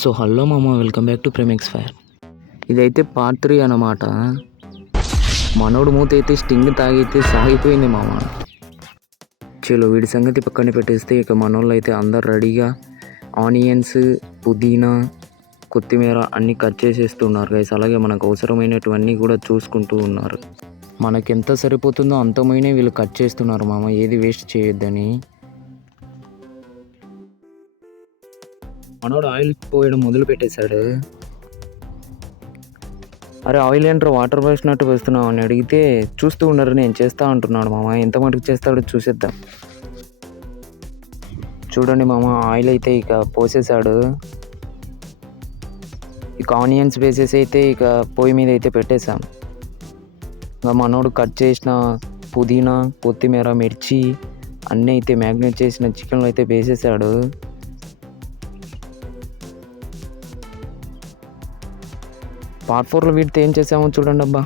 So hello మామ, welcome back to ప్రెమిక్స్ fire. ఇదైతే part 3 అన్నమాట. మనోడు మూత అయితే స్టింగ్ తాగితే సాగిపోయింది మామ. చలో వీడి సంగతి పక్కన పెట్టేస్తే ఇక మనోళ్ళు అయితే అందరు రెడీగా ఆనియన్స్, పుదీనా, కొత్తిమీర అన్నీ కట్ చేసేస్తున్నారు గైస్. అలాగే మనకు అవసరమైనటువన్నీ కూడా చూసుకుంటూ ఉన్నారు. మనకెంత సరిపోతుందో అంతమైనా వీళ్ళు కట్ చేస్తున్నారు మామ, ఏది వేస్ట్ చేయొద్దని. మనోడు ఆయిల్ పోయడం మొదలు పెట్టేశాడు. అరే ఆయిల్ ఏంట్రా వాటర్ పోసినట్టు వేస్తున్నావు అని అడిగితే చూస్తూ ఉండరు నేను చేస్తా అంటున్నాడు మామ. ఎంత మటుకు చేస్తాడో చూసేద్దాం. చూడండి మామ, ఆయిల్ అయితే ఇక పోసేసాడు. ఇక ఆనియన్స్ వేసేసి అయితే ఇక పొయ్యి మీద అయితే పెట్టేశాం. ఇంకా మనోడు కట్ చేసిన పుదీనా, కొత్తిమీర, మిర్చి అన్నీ అయితే మ్యాగ్నేట్ చేసిన చికెన్లో అయితే వేసేసాడు. పార్ట్ 4లో వీటితో ఏం చేసామో చూడండి అబ్బా.